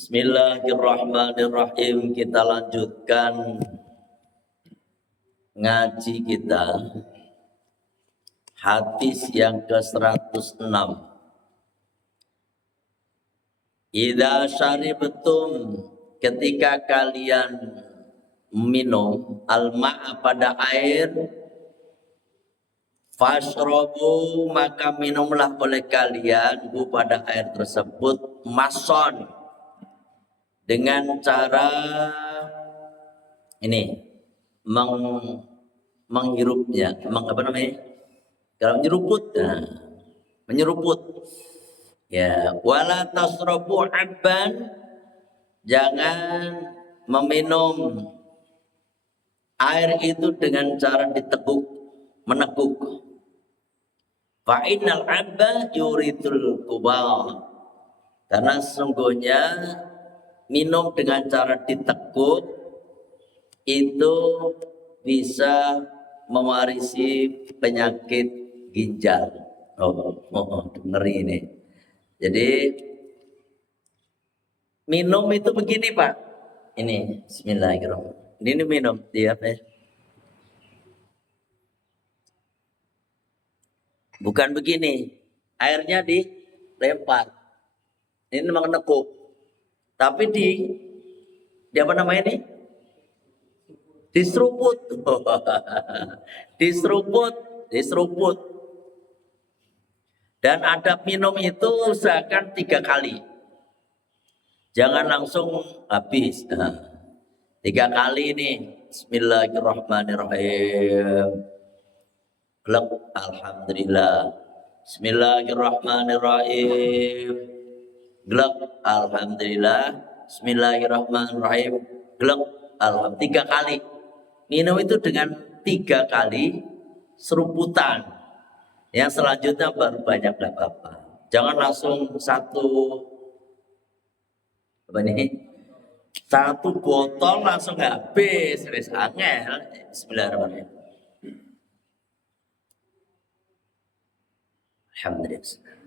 Bismillahirrahmanirrahim. Kita lanjutkan ngaji kita. Hadis yang ke-106. Idza syaribtum, ketika kalian minum al-ma'a pada air, fashrobu, maka minumlah oleh kalian pada air tersebut mason, dengan cara ini menghirupnya, kalau menyeruput, menyeruput. Ya, wala tasrabu abban, jangan meminum air itu dengan cara diteguk, meneguk. Fa innal abba yuridul kubal, karena sesungguhnya minum dengan cara diteguk itu bisa mewarisi penyakit ginjal. Ngeri ini. Jadi minum itu begini Pak. Ini Bismillahirrahmanirrahim. Ini minum dia apa ya? Bukan begini. Airnya dilempar. Ini memang nekuk. Tapi di apa namanya ini? Diseruput. Diseruput. Dan adab minum itu usahakan 3 kali. Jangan langsung habis. 3 kali ini. Bismillahirrahmanirrahim. Glek, alhamdulillah. Bismillahirrahmanirrahim. Glek, alhamdulillah. Bismillahirrahmanirrahim. Glek, alhamdulillah. 3 kali. Minum itu dengan 3 kali seruputan. Yang selanjutnya baru banyak apa-apa. Jangan langsung satu botol langsung habis. Wis angel. Bismillahirrahmanirrahim. Alhamdulillah.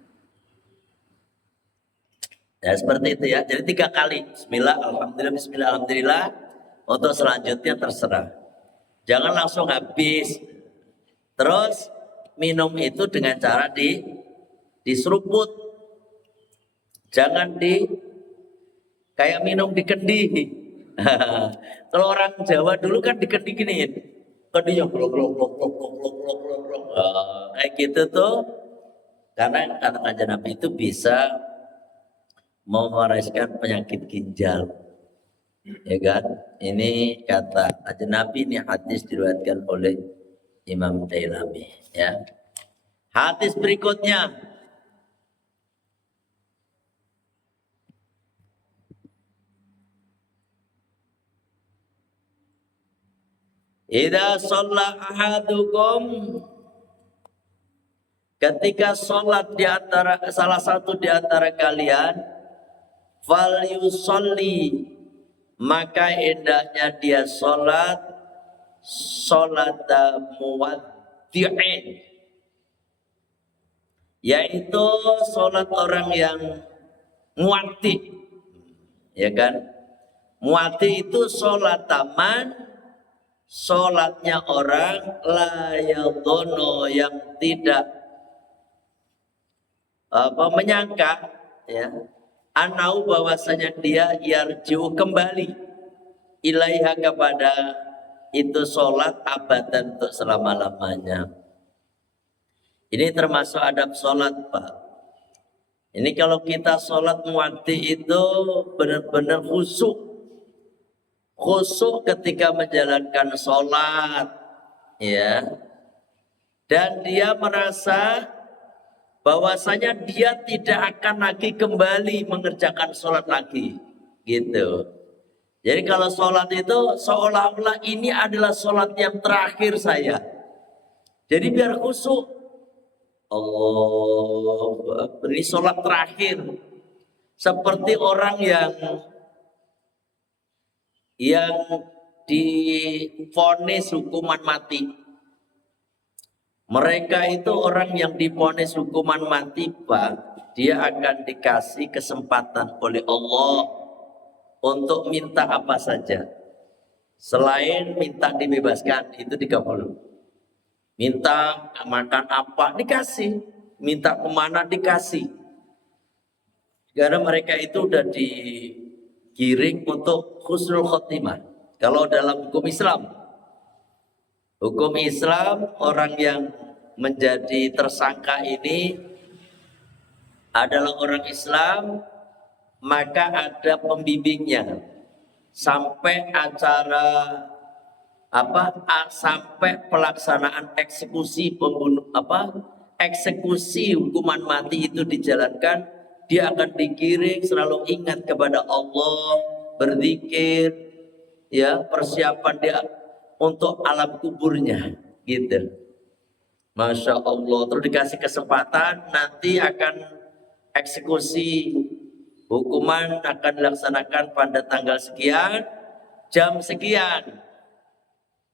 Ya seperti itu ya. Jadi 3 kali. Bismillah, alhamdulillah, bismillah, alhamdulillah. Untuk selanjutnya terserah. Jangan langsung habis. Terus minum itu dengan cara diseruput. Jangan kayak minum di kendi. Kalau orang Jawa dulu kan di kendi gini. Kendinya kayak gitu tuh. Karena kata kanjeng Nabi itu bisa mewariskan penyakit ginjal. Ya kan? Ini kata kanjeng Nabi, ini hadis diriwayatkan oleh Imam Dailami, ya. Hadis berikutnya. Idza shalla ahadukum, ketika sholat di antara salah satu di antara kalian, fal yusolli, maka hendaknya dia sholat muwaddi'in, yaitu sholat orang yang muwaddi, ya kan? Muwaddi itu sholat taman, sholatnya orang la yadhono, yang tidak menyangka, ya, anau bahwasanya dia yarjiu kembali ilaiha, kepada itu sholat abadan, untuk selama-lamanya. Ini termasuk adab sholat Pak. Ini kalau kita sholat muwaddi itu benar-benar khusyuk ketika menjalankan sholat, ya. Dan dia merasa bahwasanya dia tidak akan lagi kembali mengerjakan sholat lagi, gitu. Jadi kalau sholat itu seolah-olah ini adalah sholat yang terakhir saya. Jadi biar khusyuk. Allah, ini sholat terakhir. Seperti orang yang divonis hukuman mati. Mereka itu orang yang divonis hukuman mati Pak, dia akan dikasih kesempatan oleh Allah untuk minta apa saja. Selain minta dibebaskan, itu dikabul. Minta makan apa, dikasih. Minta kemana, dikasih. Karena mereka itu udah digiring untuk husnul khotimah. Kalau dalam hukum Islam orang yang menjadi tersangka ini adalah orang Islam, maka ada pembimbingnya sampai acara sampai pelaksanaan eksekusi hukuman mati itu dijalankan. Dia akan digiring selalu ingat kepada Allah, berzikir, ya, persiapan dia untuk alam kuburnya, gitu. Masya Allah. Terus dikasih kesempatan, nanti akan eksekusi hukuman akan dilaksanakan pada tanggal sekian, jam sekian.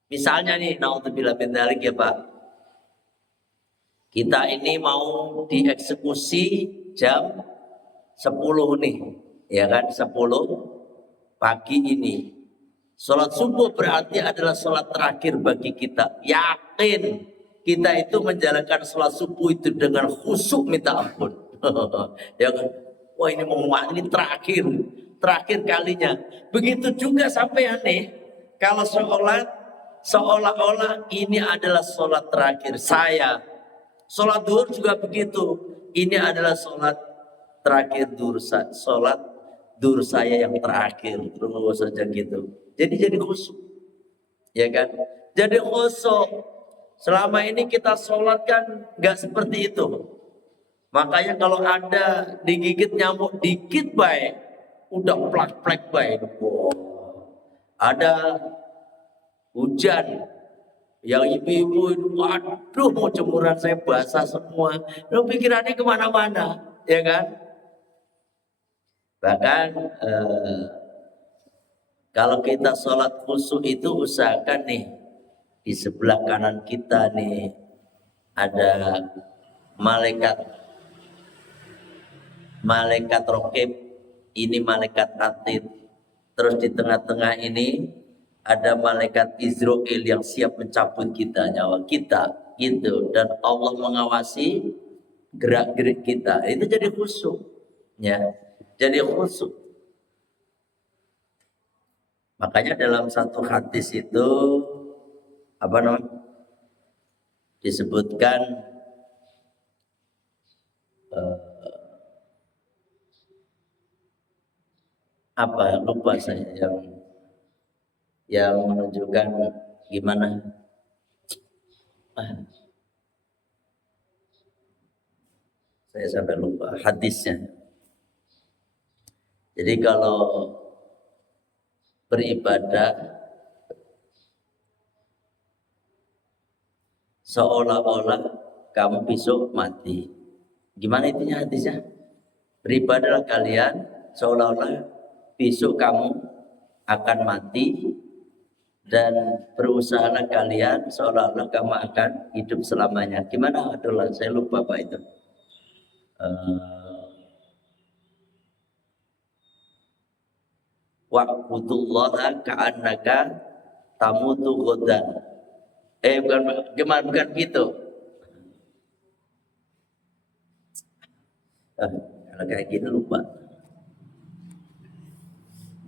Misalnya nih, naudzubillah min dzalik ya Pak. Kita ini mau dieksekusi jam 10 nih, ya kan, 10 pagi ini. Sholat subuh berarti adalah sholat terakhir bagi kita. Yakin kita itu menjalankan sholat subuh itu dengan khusyuk minta ampun. Ya kan? Wah, ini ini terakhir kalinya. Begitu juga sampai nih, kalau sholat seolah-olah ini adalah sholat terakhir saya. Sholat duhur juga begitu. Ini adalah sholat terakhir sholat duhur saya yang terakhir. Terus saja gitu. Jadi khusyuk, ya kan? Jadi khusyuk. Selama ini kita sholat kan nggak seperti itu. Makanya kalau ada digigit nyamuk dikit baik, udah plak-plak baik. Wow. Ada hujan, yang ibu-ibu itu, waduh, mau jemuran saya basah semua. Lo pikirannya kemana-mana, ya kan? Bahkan kalau kita sholat khusyuk itu usahakan nih di sebelah kanan kita nih ada malaikat rokib, ini malaikat atid. Terus di tengah-tengah ini ada malaikat Israel yang siap mencabut nyawa kita, gitu. Dan Allah mengawasi gerak-gerik kita. Itu jadi khusyuk, ya. Jadi khusyuk. Makanya dalam satu hadis itu disebutkan lupa saya yang menunjukkan gimana saya sampai lupa hadisnya. Jadi kalau beribadah seolah-olah kamu besok mati. Gimana itunya hadisnya? Beribadahlah kalian seolah-olah besok kamu akan mati, dan berusahalah kalian seolah-olah kamu akan hidup selamanya. Gimana? Adalah saya lupa Pak itu. Wa'budullaha ka'annaka tamutu ghadan. Bukan gitu. Kalau kayak gini lupa.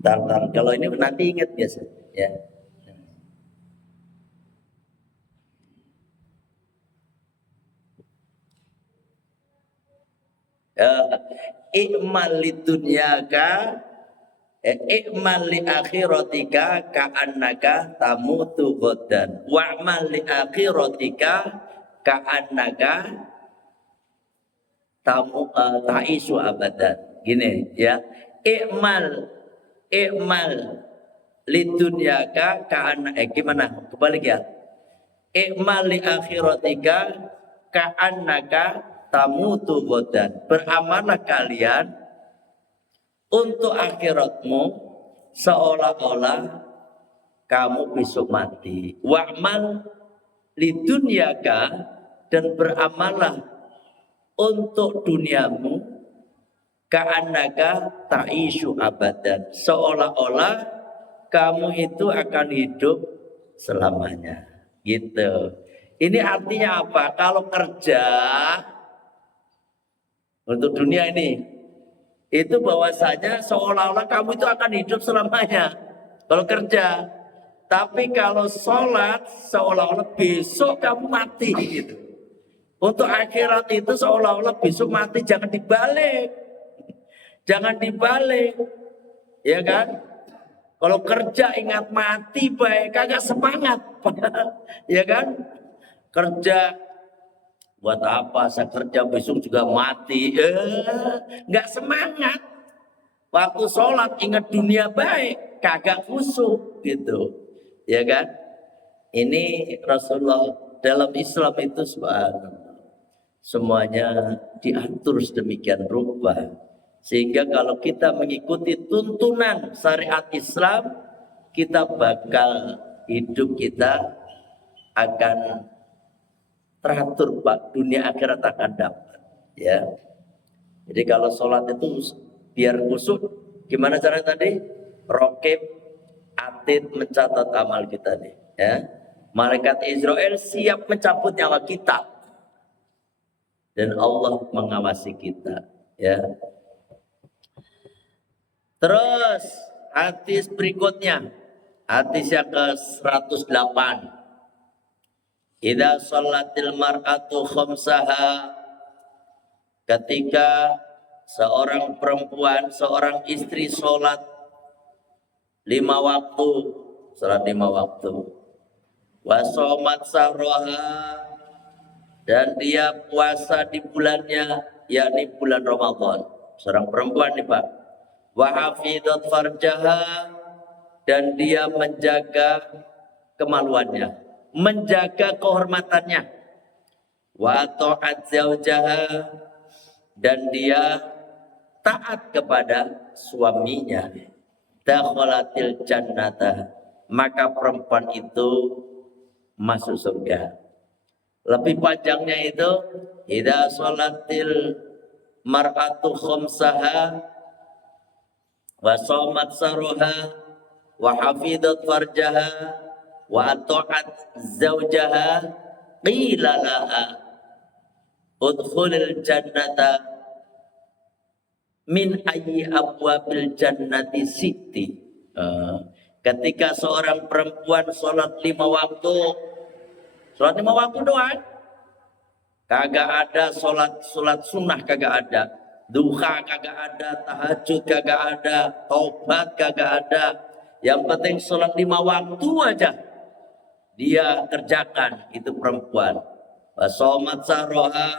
Bentar, kalau ini nanti ingat biasa, ya. I'mal lidunyaka i'mal li akhiratika ka'annaka tamutu ghadan wa'mal li akhiratika ka'annaka ta'isu abadan. Gini ya, i'mal lidunyaka gimana? Kebalik ya. I'mal li akhiratika ka'annaka tamutu ghadan. Beramallah kalian untuk akhiratmu seolah-olah kamu besok mati. Wa'mal lidunyaka, dan beramallah untuk duniamu ka'annaka ta'ishu abadan, seolah-olah kamu itu akan hidup selamanya. Gitu. Ini artinya apa? Kalau kerja untuk dunia ini, itu bahwasanya seolah-olah kamu itu akan hidup selamanya. Kalau kerja. Tapi kalau sholat, seolah-olah besok kamu mati gitu. Untuk akhirat itu seolah-olah besok mati, jangan dibalik. Jangan dibalik. Ya kan? Kalau kerja ingat mati baik, kagak semangat. Ya kan? Kerja buat apa? Saya kerja besok juga mati. Nggak semangat. Waktu sholat ingat dunia baik, kagak khusyuk gitu. Ya kan? Ini Rasulullah dalam Islam itu subhanallah, semuanya diatur sedemikian rupa. Sehingga kalau kita mengikuti tuntunan syariat Islam, kita bakal hidup kita akan teratur, Pak. Dunia akhirat akan dapat. Ya. Jadi kalau sholat itu biar khusyuk, gimana cara tadi? Rokib, atid mencatat amal kita nih. Ya. Malaikat Israel siap mencabut nyawa kita. Dan Allah mengawasi kita. Ya. Terus hadis berikutnya, hadis yang ke-108. Idza sholatil mar'atu khamsaha, ketika seorang perempuan, seorang istri sholat 5 waktu, sholat 5 waktu. Wa shomat sahroha, dan dia puasa di bulannya, yakni bulan Ramadan. Seorang perempuan nih Pak. Wa hafidhat farjaha, dan dia menjaga kemaluannya, menjaga kehormatannya. Wa ta'at zaujaha, dan dia taat kepada suaminya. Dakhalatil jannata, maka perempuan itu masuk surga. Lebih panjangnya itu, idza sholatil mar'atu khamsaha wa shamat saruha wa hafidhat farjaha wa ata'at zaujaha qila laha udkhulil jannata min ayyi abwabil jannati siti. Ketika seorang perempuan sholat 5 waktu, sholat 5 waktu doang, kagak ada sholat sunnah, kagak ada duha, kagak ada tahajud, kagak ada taubat, kagak ada. Yang penting sholat 5 waktu aja dia kerjakan, itu perempuan. Sholat saroha,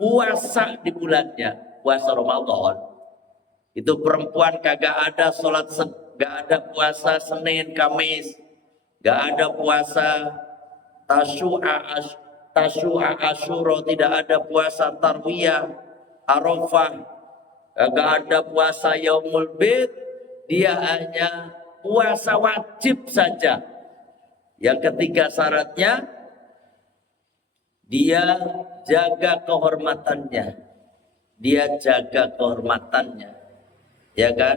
puasa di bulannya, puasa Ramadan. Itu perempuan kagak ada sholat, gak ada puasa Senin, Kamis, gak ada puasa Tasyu'a Asyura, tidak ada puasa Tarwiyah, Arafah, gak ada puasa Yaumul Bid. Dia hanya puasa wajib saja. Yang ketiga syaratnya, dia jaga kehormatannya. Dia jaga kehormatannya. Ya kan?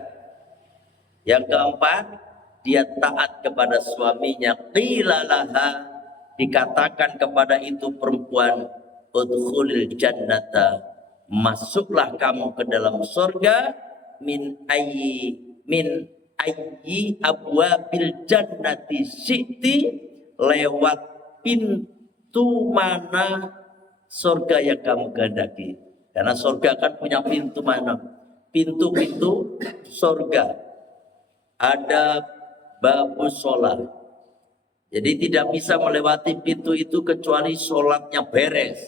Yang keempat, dia taat kepada suaminya. Qila laha, dikatakan kepada itu perempuan, udkhulil jannata, masuklah kamu ke dalam surga, min ayyi abwabil jannati syi'ti, lewat pintu mana surga yang kamu kehendaki. Karena surga kan punya pintu mana? Pintu-pintu surga. Ada babus sholat. Jadi tidak bisa melewati pintu itu kecuali sholatnya beres.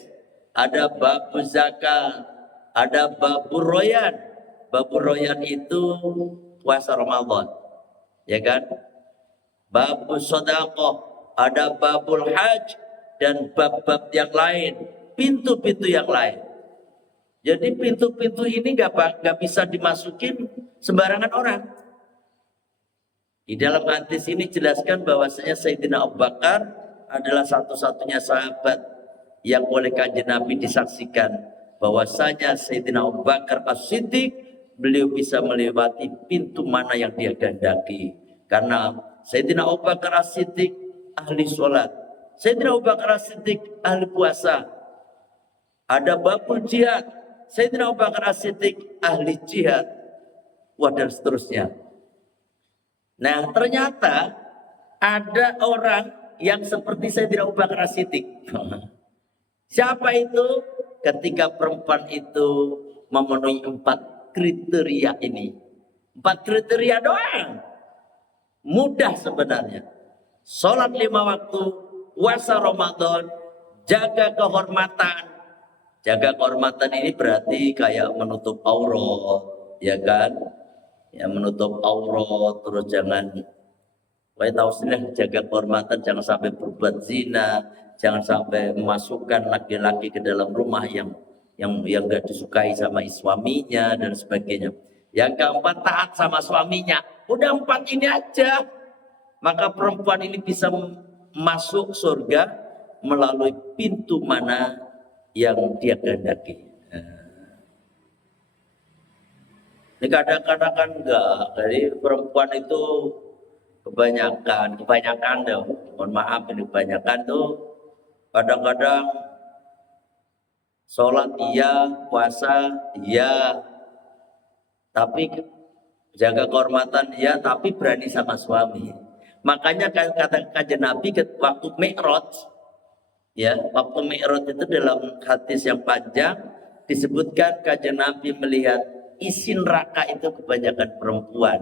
Ada babus zakat, ada babur royan. Babur royan itu puasa Ramadan, ya kan? Babus sedekah, ada babul haj, dan bab-bab yang lain, pintu-pintu yang lain. Jadi pintu-pintu ini gak bisa dimasukin sembarangan orang. Di dalam hadis ini jelaskan bahwasanya Sayyidina Abu Bakar adalah satu-satunya sahabat yang oleh Kanjeng Nabi disaksikan bahwasanya Sayyidina Abu Bakar As-Siddiq beliau bisa melewati pintu mana yang dia kehendaki. Karena Sayyidina Abu Bakar As-Siddiq ahli sholat, Sayyidina Abu Bakar As-Siddiq ahli puasa, ada babul jihad, Sayyidina Abu Bakar As-Siddiq ahli jihad, dan seterusnya. Nah ternyata ada orang yang seperti Sayyidina Abu Bakar As-Siddiq. Siapa itu? Ketika perempuan itu memenuhi 4 kriteria ini. 4 kriteria doang. Mudah sebenarnya. Sholat 5 waktu, puasa Ramadan, jaga kehormatan. Jaga kehormatan ini berarti kayak menutup aurat, ya kan? Ya menutup aurat, terus jangan, saya tahu sendiri, jaga kehormatan, jangan sampai berbuat zina, jangan sampai memasukkan laki-laki ke dalam rumah yang gak disukai sama suaminya dan sebagainya. Yang keempat, taat sama suaminya. Udah 4 ini aja, maka perempuan ini bisa masuk surga melalui pintu mana yang dia kehendaki. Ini kadang-kadang kan enggak, jadi perempuan itu kebanyakan tuh, mohon maaf ini kebanyakan tuh kadang-kadang sholat iya, puasa iya, tapi jaga kehormatan iya, tapi berani sama suami. Makanya kata kajian Nabi waktu Mi'raj, ya waktu Mi'raj itu dalam hadis yang panjang disebutkan kajian Nabi melihat isi neraka itu kebanyakan perempuan.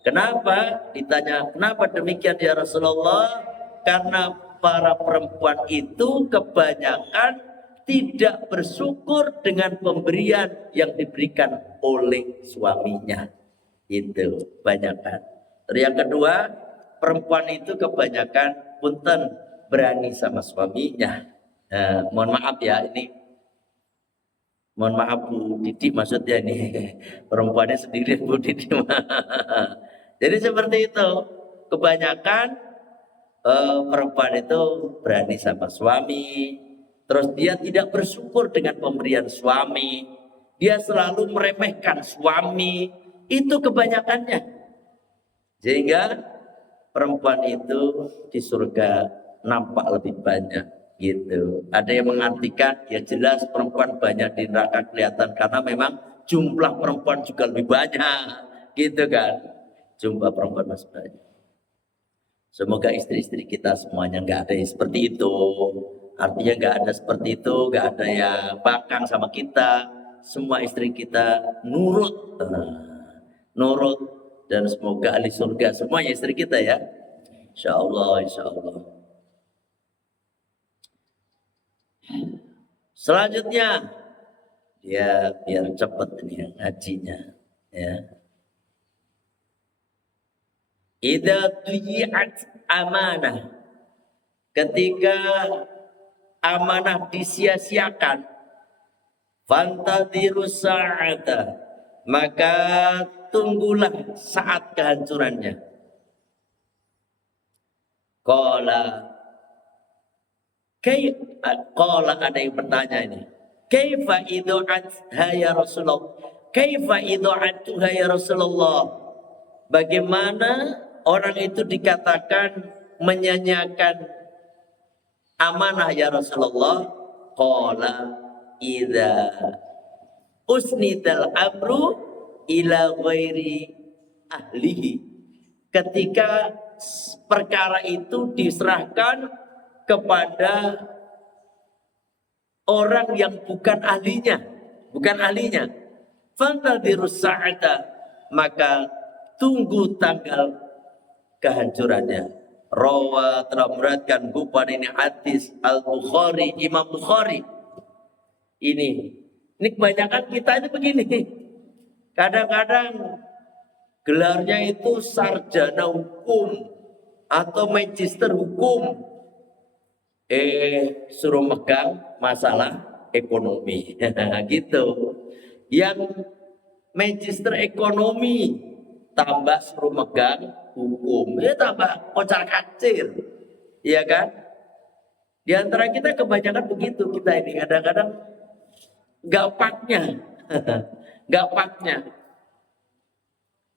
Kenapa? Ditanya, kenapa demikian ya Rasulullah? Karena para perempuan itu kebanyakan tidak bersyukur dengan pemberian yang diberikan oleh suaminya. Itu kebanyakan. Terus yang kedua, perempuan itu kebanyakan punten berani sama suaminya. Mohon maaf ya, ini mohon maaf Bu Didi maksudnya ini perempuannya sendiri Bu Didi. Jadi seperti itu, kebanyakan perempuan itu berani sama suami, terus dia tidak bersyukur dengan pemberian suami, dia selalu meremehkan suami, itu kebanyakannya. Sehingga perempuan itu di surga nampak lebih banyak gitu. Ada yang mengartikan ya jelas perempuan banyak di neraka kelihatan karena memang jumlah perempuan juga lebih banyak gitu kan. Jumlah perempuan masih banyak. Semoga istri-istri kita semuanya nggak ada yang seperti itu. Artinya nggak ada seperti itu, nggak ada yang bakang sama kita. Semua istri kita nurut, nurut, dan semoga ahli surga semuanya istri kita ya. Insya Allah, insya Allah. Selanjutnya, ya biar cepat ini ngajinya, ya. Idza tuyi'at amanah, ketika amanah disia-siakan, fantadhirus sa'ata, maka tunggulah saat kehancurannya. Qala ada yang bertanya ini, kaifa idu'atha ya Rasulullah, kaifa idu'atha ya Rasulullah, bagaimana orang itu dikatakan menyanyiakan amanah ya Rasulullah? Qala idza usnidal amru ila ghairi ahlihi, ketika perkara itu diserahkan kepada orang yang bukan ahlinya, fantadhirus sa'ata, maka tunggu tanggal kehancurannya. Rawa telah meriwayatkan bukan ini hadis Al-Bukhari, Imam Bukhari. Ini kebanyakan kita ini begini. Kadang-kadang gelarnya itu sarjana hukum atau magister hukum. Suruh megang masalah ekonomi. Gitu. Yang magister ekonomi tambah suruh megang hukum, ya tambah kocar kacir, iya kan? Di antara kita kebanyakan begitu, kita ini kadang-kadang gak paknya,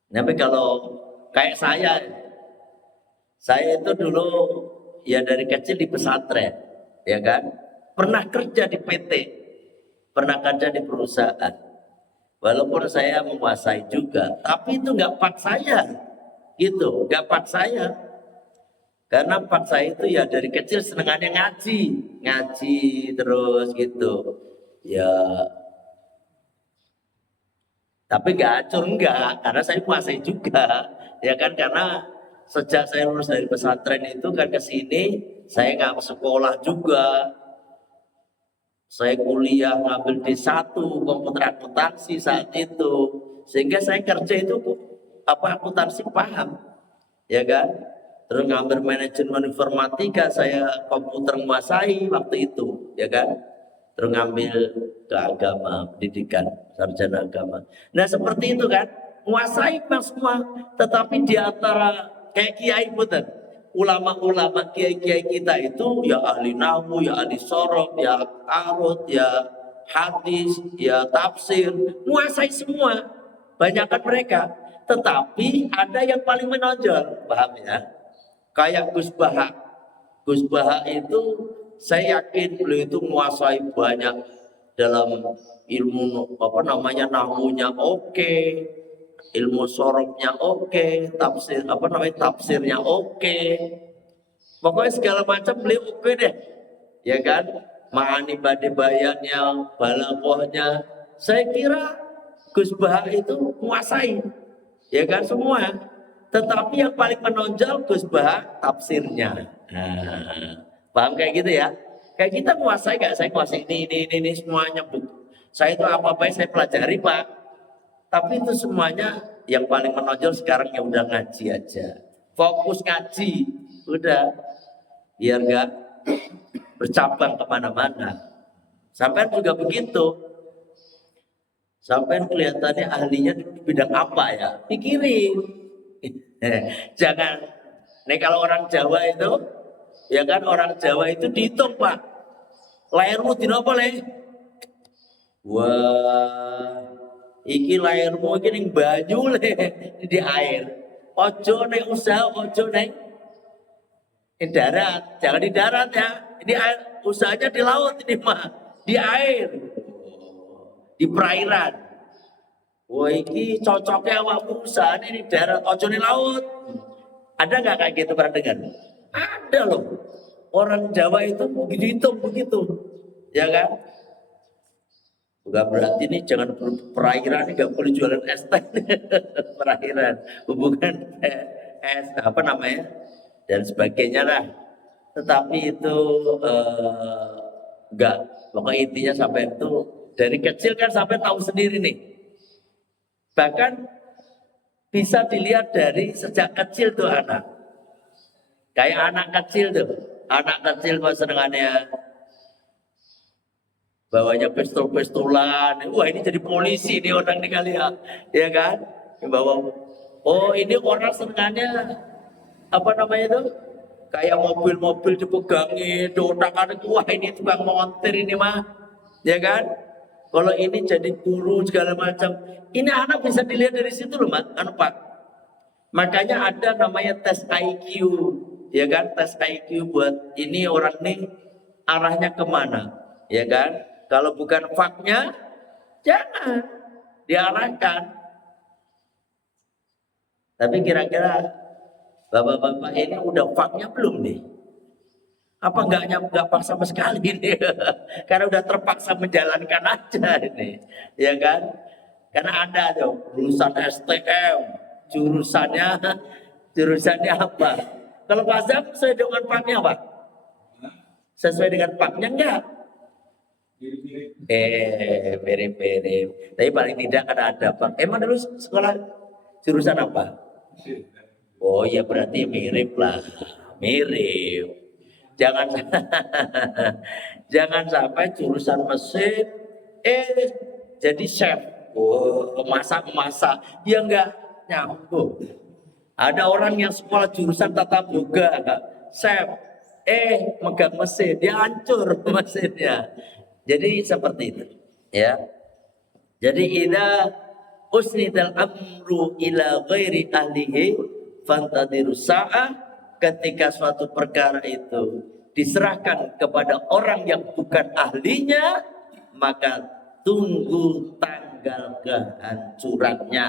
Tapi kalau kayak saya itu dulu ya dari kecil di pesantren, ya kan? Pernah kerja di PT, pernah kerja di perusahaan. Walaupun saya menguasai juga, tapi itu nggak part saya, gitu, nggak part saya. Karena part saya itu ya dari kecil senengannya ngaji, ngaji terus gitu. Ya, tapi nggak hancur enggak, karena saya menguasai juga, ya kan? Karena sejak saya lulus dari pesantren itu kan ke sini, saya nggak sekolah juga, saya kuliah ngambil D1 komputer akuntansi saat itu, sehingga saya kerja itu apa akuntansi paham, ya kan? Terus ngambil manajemen informatika, saya komputer menguasai waktu itu, ya kan? Terus ngambil ke agama, pendidikan, sarjana agama. Nah seperti itu kan, menguasai mas semua. Tetapi di antara kayak kiai puter, ulama-ulama kiai-kiai kita itu ya ahli nahu, ya ahli sorok, ya arut, ya hadis, ya tafsir, menguasai semua. Banyakkan mereka. Tetapi ada yang paling menonjol, paham ya? Kayak Gus Baha. Gus Baha itu saya yakin beliau itu menguasai banyak dalam ilmu apa namanya nahunya oke, ilmu sorobnya oke, tafsir apa namanya tafsirnya oke. Pokoknya segala macam beliau oke deh. Ya kan? Ma'ani bade bayannya, balaghahnya. Saya kira Gus Baha itu menguasai ya kan semua. Tetapi yang paling menonjol Gus Bah tafsirnya. Nah, paham kayak gitu ya? Kayak kita menguasai gak? Saya menguasai ini semuanya bu. Saya itu apa-apa saya pelajari Pak. Tapi itu semuanya yang paling menonjol sekarang ya udah ngaji aja. Fokus ngaji, udah biar nggak bercabang kemana-mana. Sampai juga begitu. Sampai kelihatannya ahlinya di bidang apa ya? Pikirin. Jangan. Nih kalau orang Jawa itu, ya kan orang Jawa itu dihitung Pak. Lahirmu di apa le? Wah, iki lahirmu iki ning banyu le di air. Ojo ning usaha, ojo ning darat. Jangan di darat ya. Ini air, usahanya di laut ini mah, di air, di perairan. Wah, iki cocoknya awakmu usaha ini di darat, ojo di laut. Ada nggak kayak gitu pernah dengar? Ada loh. Orang Jawa itu begitu begitu, ya kan? Bukan berarti ini jangan perairan ini nggak boleh jualan es teh perairan, hubungan es apa namanya dan sebagainya lah. Tetapi itu enggak. Pokoknya intinya sampai itu dari kecil kan sampai tahu sendiri nih. Bahkan bisa dilihat dari sejak kecil tuh anak. Kayak anak kecil tuh. Anak kecil kok senengannya bawanya pistol-pistolan. Wah ini jadi polisi nih orang nih kali ya. Ya kan? Bawa. Oh ini orang senengannya apa namanya itu? Kayak mobil-mobil dipegangin, diotak-atik. Wah ini tukang montir ini mah. Ya kan? Kalau ini jadi guru segala macam. Ini anak bisa dilihat dari situ loh, Mas. Anu Pak. Makanya ada namanya tes IQ, ya kan? Tes IQ buat ini orang nih arahnya kemana, ya kan? Kalau bukan faknya, jangan diarahkan. Tapi kira-kira bapak-bapak ini udah faknya belum nih? Apa nggak paksa sama sekali nih? Karena udah terpaksa menjalankan aja ini, ya kan? Karena ada tuh lulusan STM, jurusannya jurusannya apa? Kalau Pak Zam sesuai dengan paknya Pak? Sesuai dengan paknya enggak? Mirip-mirip. Tapi paling tidak kan ada Pak. Emang dulu sekolah jurusan apa? Oh ya berarti mirip lah. Mirip. Jangan jangan sampai jurusan mesin jadi chef. Oh, masak-masak. Ya enggak nyambung. Ada orang yang sekolah jurusan tata boga, chef, megang mesin, dia hancur mesinnya. Jadi seperti itu, ya. Jadi ida usnidal amru ila ghairi ahlihi fantadiru sa'ah. Ketika suatu perkara itu diserahkan kepada orang yang bukan ahlinya, maka tunggu tanggal kehancurannya.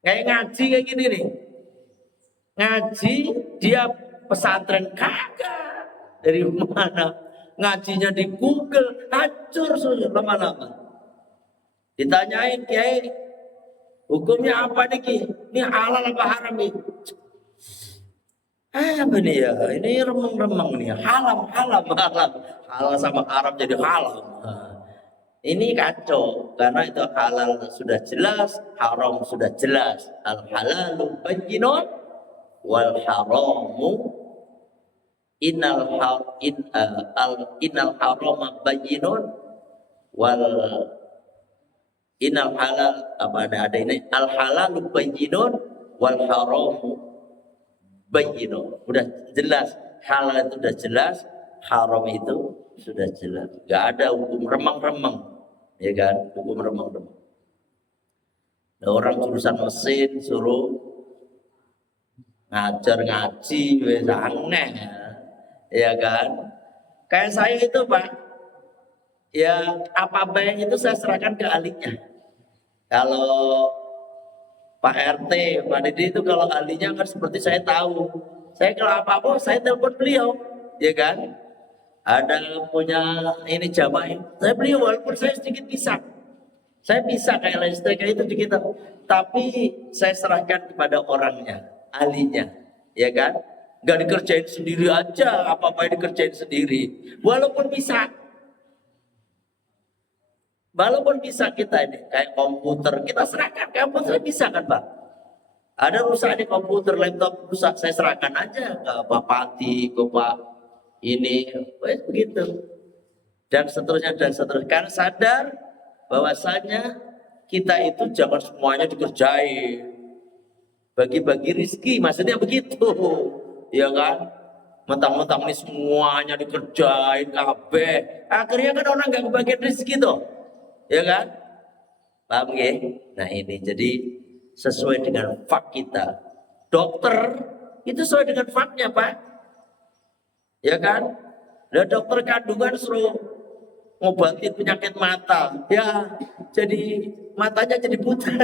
Kayak ngaji kayak gini nih. Ngaji dia pesantren kagak. Dari mana? Ngajinya di Google, hancur sudah lama-lama. Ditanyain, Kiai, hukumnya apa nih Ki? Ini halal apa haram nih? Apa nih ya? Ini remeng-remeng nih. Haram. Halal sama haram jadi haram. Ini kacau karena itu halal sudah jelas, haram sudah jelas. Al halalu bayyinun wal haramu innal harama bayyinun wal innal halal apa ada ini al halalu bayyinun wal haramu bayyinun. Udah jelas, halal itu sudah jelas, haram itu sudah jelas. Gak ada hukum remang-remang, ya kan? Hukum remang-remang. Nah, orang jurusan mesin suruh ngajar ngaji, wes aneh, ya kan? Kayak saya itu Pak, ya apa-apa itu saya serahkan ke ahlinya. Kalau Pak RT, Pak Didi itu kalau ahlinya kan seperti saya tahu. Saya kalau apa-apa saya telepon beliau, ya kan? Ada punya ini jamaah, saya beliau walaupun saya sedikit bisa. Saya bisa kayak listrik itu dikit, tapi saya serahkan kepada orangnya, ahlinya, ya kan? Gak dikerjain sendiri aja, apa-apa dikerjain sendiri. Walaupun bisa kita ini kayak komputer, kita serahkan komputer bisa kan Pak? Ada rusak di komputer, laptop rusak, saya serahkan aja ke Pak Pati, ke Pak ini, begitu. Dan seterusnya. Karena sadar bahwasanya kita itu jangan semuanya dikerjain. Bagi-bagi rizki, maksudnya begitu. Ya kan? Mentang-mentang ini semuanya dikerjain, kabeh. Akhirnya kan orang gak kebagian rizki tuh. Ya kan? Paham ya? Nah ini jadi sesuai dengan fak kita. Dokter itu sesuai dengan faknya Pak. Ya kan? Nah, dokter kandungan suruh ngobatin penyakit mata. Ya jadi matanya jadi buta.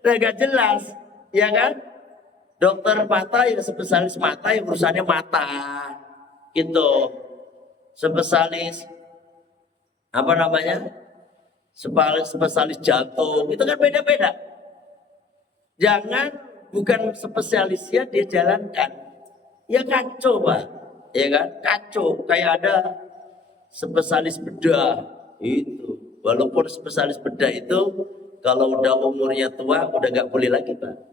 Nah, gak jelas. Ya kan? Dokter mata ya spesialis mata yang urusannya mata. Itu. Spesialis apa namanya? Spesialis jantung. Itu kan beda-beda. Jangan bukan spesialisnya dia jalankan. Ya kacau Pak. Ya kan? Kacau. Kayak ada spesialis bedah itu. Walaupun spesialis bedah itu kalau udah umurnya tua udah gak boleh lagi Pak.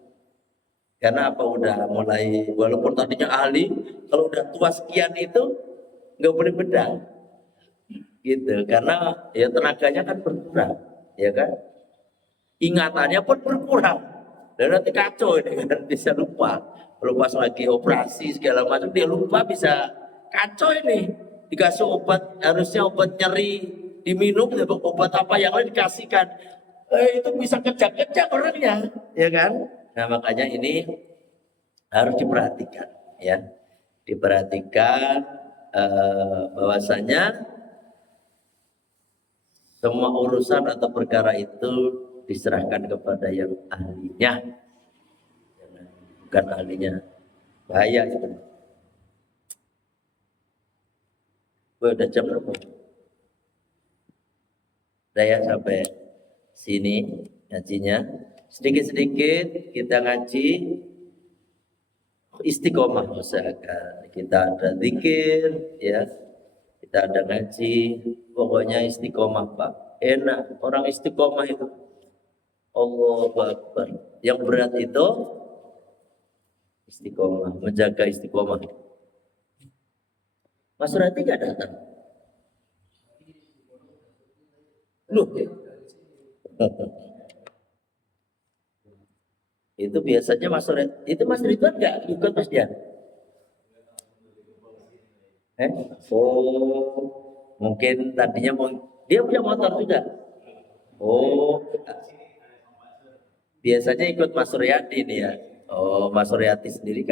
Karena apa udah mulai walaupun tadinya ahli, kalau udah tua sekian itu nggak boleh bedah. Gitu. Karena ya tenaganya kan berkurang, ya kan? Ingatannya pun berkurang. Dan nanti kacau ini kan bisa lupa pas lagi operasi segala macam dia lupa, bisa kacau ini. Dikasih obat, harusnya obat nyeri diminum, obat apa yang lain dikasihkan, itu bisa kejang-kejang orangnya, ya kan? Nah makanya ini harus diperhatikan, ya, diperhatikan bahwasanya semua urusan atau perkara itu diserahkan kepada yang ahlinya, bukan ahlinya. Bahaya itu. Udah jam berapa? Udah ya sampai sini ngajinya. Sedikit-sedikit kita ngaji istiqomah, usahakan kita ada zikir, ya, kita ada ngaji, pokoknya istiqomah Pak. Enak orang istiqomah itu. Allahu Akbar. Yang berat itu istiqomah, menjaga istiqomah. Mas Rati gak datang? Loh, itu biasanya Mas Ridwan, itu Mas Ridwan nggak ikut Mas Dian? Oh, mungkin tadinya mau dia punya motor juga. Oh, biasanya ikut Mas Suryadi nih ya. Oh, Mas Suryadi sendiri